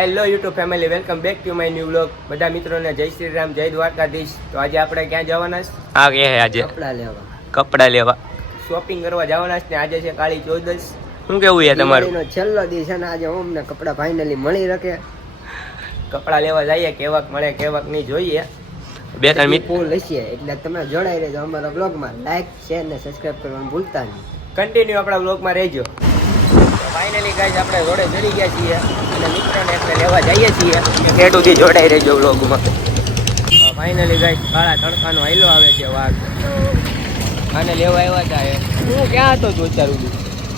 Hello YouTube family welcome back to my new blog બધા મિત્રોને જય શ્રી રામ જય દ્વારકાધીશ. તો આજે આપણે ક્યાં જવાના છે? કે આજે? કપડા લેવા. કપડા લેવા. શોપિંગ કરવા જવાના છે ને આજે છે કાળી ચૌદશ. શું કેવું છે તમારું? છેલ્લો દિવસ છે ને આજે અમને કપડા ફાઇનલી મળી રકે કપડા લેવા જઈએ કેવાક મળે કેવાક નહીં જોઈએ. બે ત્રણ મિનિટ. ફૂલ લઈએ એટલે તમે જોડાઈ રહેજો અમારા બ્લોગમાં લાઈક શેર ને સબસ્ક્રાઇબ કરવાનું ભૂલતા નહીં. કન્ટિન્યુ આપણા બ્લોગમાં રહેજો. ફાઇનલી ગાઈઝ આપણે રોડે ચડી ગયા છીએ અને મિત્રોને એટલે લેવા જઈએ છીએ. હેડ સુધી જોડાઈ રહેજો વ્લોગમાં. ફાઇનલી ગાઈઝ કાળા તડકાનો હાઈલો આવે છે વાઘ. આને લેવા આવ્યા હતા એ. હું ક્યાં હતો તું અત્યાર સુધી?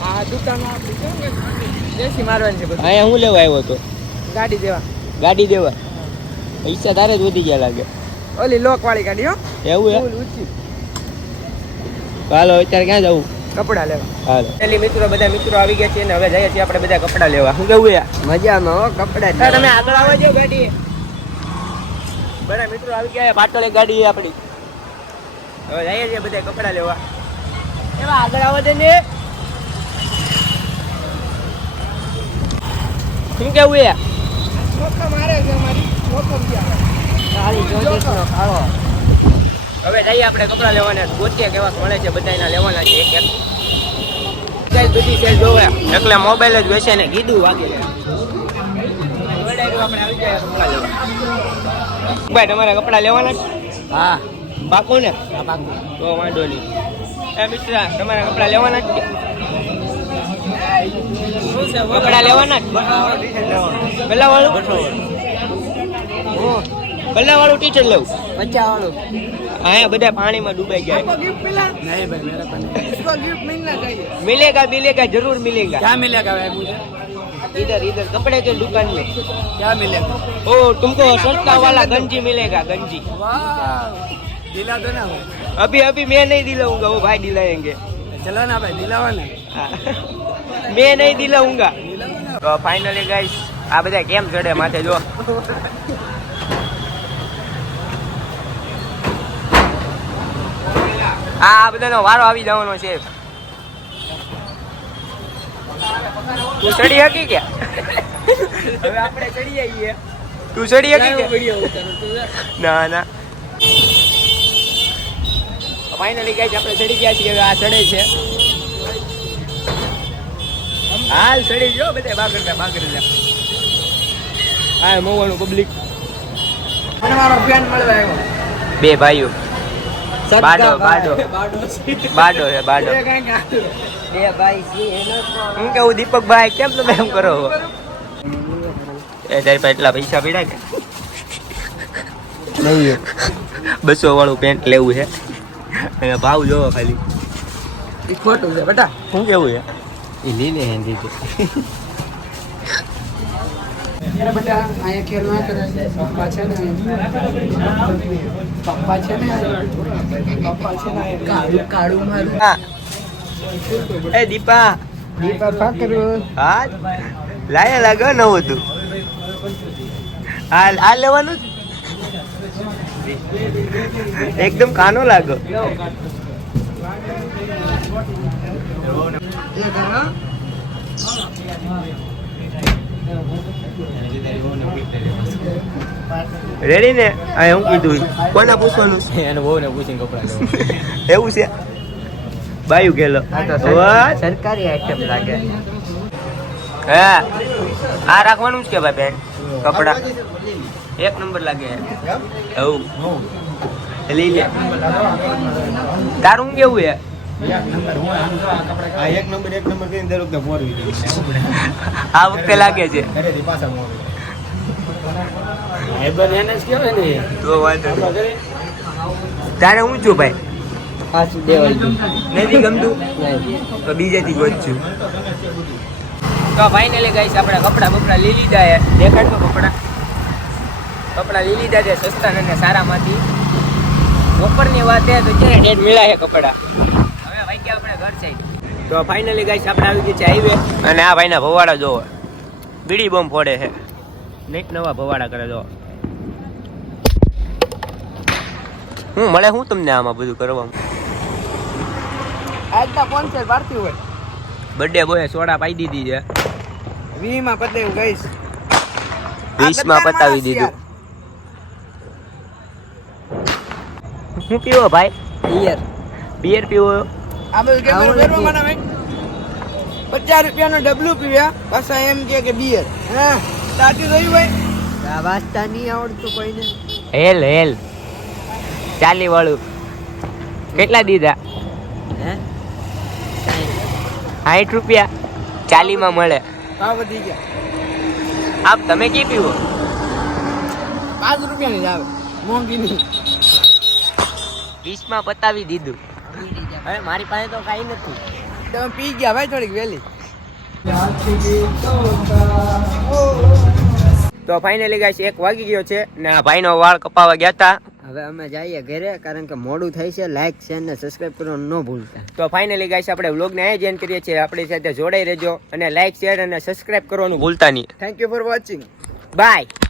આ દુકાનમાં આપણી દેશી મારવાની છે અહીંયા હું લેવા આવ્યો હતો? ગાડી દેવા. ગાડી દેવા? પૈસા તારે જ વધી ગયા લાગે. ઓલી લોક વાળી ગાડી હો. એવું ઊંચી. હાલો અત્યારે ક્યાં જવું? કપડા લેવા. હાલો. પેલી મિત્રો બધા મિત્રો આવી ગયા છે ને હવે જઈએ છીએ આપણે બધા કપડા લેવા. શું કેવું યાર મજામાં હો કપડા તમે આગળ આવો છો ગાડી બધા મિત્રો આવી ગયા છે, ગાડી છે આપણી. હવે જઈએ છીએ બધા કપડા લેવા. એવા આગળ આવો દે ને શું કેવું યાર મારે છે અમારી હવે જઈએ આપણે કપડા લેવાના. ગોતીએ કેવા મળે છે બધાના લેવાના છે એક એક. બધી સેલ જોવે. એટલે મોબાઈલ જ વેચે ને કીધું વાગે. ભાઈ તમારે કપડા લેવાના છે? હા. પાકું ને? તો વાંધો નહીં. એ મિત્ર તમારે કપડા લેવાના જ છે? કપડા લેવાના જ પેલા વાળું કલ્લા વાળું ટીચર લેવું પંચા વાળું અહીંયા બધા પાણીમાં ડૂબાઈ ગયા आपको गिफ्ट मिला नहीं भाई मेरा तो नहीं इसको गिफ्ट मिलना चाहिए मिलेगा मिलेगा जरूर मिलेगा क्या मिलेगा भाई मुझे इधर इधर कपड़े के दुकान में क्या मिलेगा ओ तुमको सस्ता वाला गंजी मिलेगा गंजी वाह दिला दो ना भाई अभी अभी मैं नहीं दिलाऊंगा वो भाई दिलाएंगे चलो ना भाई दिलावा ना हाँ। मैं नहीं दिलाऊंगा તો ફાઇનલી ગાઈસ આ બધા કેમ ચડે માથે જો આ બધાનો વારો આવી જવાનો છે. તું ચડી હકી કે? હવે આપણે ચડી આવીએ. તું ચડી હકી કે? ના ના. ફાઇનલી ગાઈસ આપણે ચડી ગયા છીએ હવે આ ચડે છે. હાલ ચડી જો બધે બાગરતા બાગરતા હા મોવાનું પબ્લિક મને મારો ફ્રેન્ડ મળવા આવ્યો. બે ભાઈઓ. બાડો બાડો. બાડો છે બાડો. એનો હું કેવું દીપકભાઈ કેમ તમે એમ કરો એ તારી પાસે એટલા પૈસા પીડા કે? નહીં બસો વાળું પેન્ટ લેવું છે. અને ભાવ જોવો ખાલી. ખોટું છે બેટા. શું કેવું છે? એ લીલે હેન્ડી મેરા બેટા અહીંયા ખેલવા કરે પપ્પા છે ને પપ્પા છે ને પપ્પા છે ને કાળું કાળું મારું. હા. એ દીપા. દીપા ફાકરું હા. લાયા લાગે નવું તું. આ આ લેવાનું એકદમ કાનો લાગો. એ કરવા રેડી ને? આ હું કીધું. કોને પૂછવાનું છે? એને બહુ ને પૂછીને કપડા એવું છે? બાયું ગેલો? સરકારી આઈટમ લાગે. હા? આ રાખવાનું જ કે ભાઈ બેન. કપડા. એક નંબર લાગે. એવું. લઈ લે. તારું કેવું છે? એક નંબર એક નંબર કરીને દર વખતે આ વખતે લાગે છે. ઘરેથી પાછા. તારે હું છું ભાઈ? નથી ગમતું? તો બીજેથી ગોતશું તો ફાઇનલી ગાઈસ આપણે કપડાં બપડા લઈ લીધા છે. દેખાડતો કપડા. કપડાં લઈ લીધા છે સસ્તા અને સારામાંથી. બપોરની વાત છે તો ક્યારે ડેટ મળ્યા છે કપડા હવે ભાઈ કે આપણે ઘર સાઈડ તો ફાઇનલી ગાઈસ આપણે આવી ગયા છે હાઈવે અને આ ભાઈના ભવાડા જો બીડી બોમ્બ ફોડે છે. નીટ નવા ભવાડા કરે જો હું મળે હું તમને આમાં બધું કરવામાં આજના કોન્સેપ્ટ ભારતી હોય. બર્થડે બોય સોડા પાઈ દીધી છે. વીમાં બદલાયું ગઈશ વીસમાં પતાવી દીધું. શું પીવો ભાઈ? પિયર બિયર પીવો? આ બધું કેમેરો ફેરવા મને ભાઈ પચાસ રૂપિયાનો ડબલું પીવ્યા પાછા એમ કે કે બિયર હા? સાચું થયું ભાઈ? વાસ્તા વાંચતા નહીં આવડતું કોઈને. હેલ હેલ. ચાલી વાળું. કેટલા દીધા? હે? સાઠ રૂપિયા. ચાલીમાં મળે. ભાવ વધી ગયા. આપ તમે કી પીવો? પાંચ રૂપિયાની જ આવે. મોંઘી નહીં. વીસમાં પતાવી દીધું. હવે મારી પાસે તો કાંઈ નથી. તમે પી ગયા ભાઈ થોડીક વહેલી. તો ફાઇનલી ગાઈસ એક વાગી ગયો છે ને આ ભાઈનો વાળ કપાવા ગયા હતા. હવે અમે જઈએ ઘરે કારણ કે મોડું થાય છે. લાઈક શેર ને સબસ્ક્રાઇબ કરવાનું ન ભૂલતા. તો ફાઇનલી ગાઈસ આપણે વ્લોગને અહીંયા જ કરીએ છીએ. આપણી સાથે જોડાઈ રહેજો અને લાઈક શેર અને સબસ્ક્રાઇબ કરવાનું ભૂલતા નહીં. Thank you for watching bye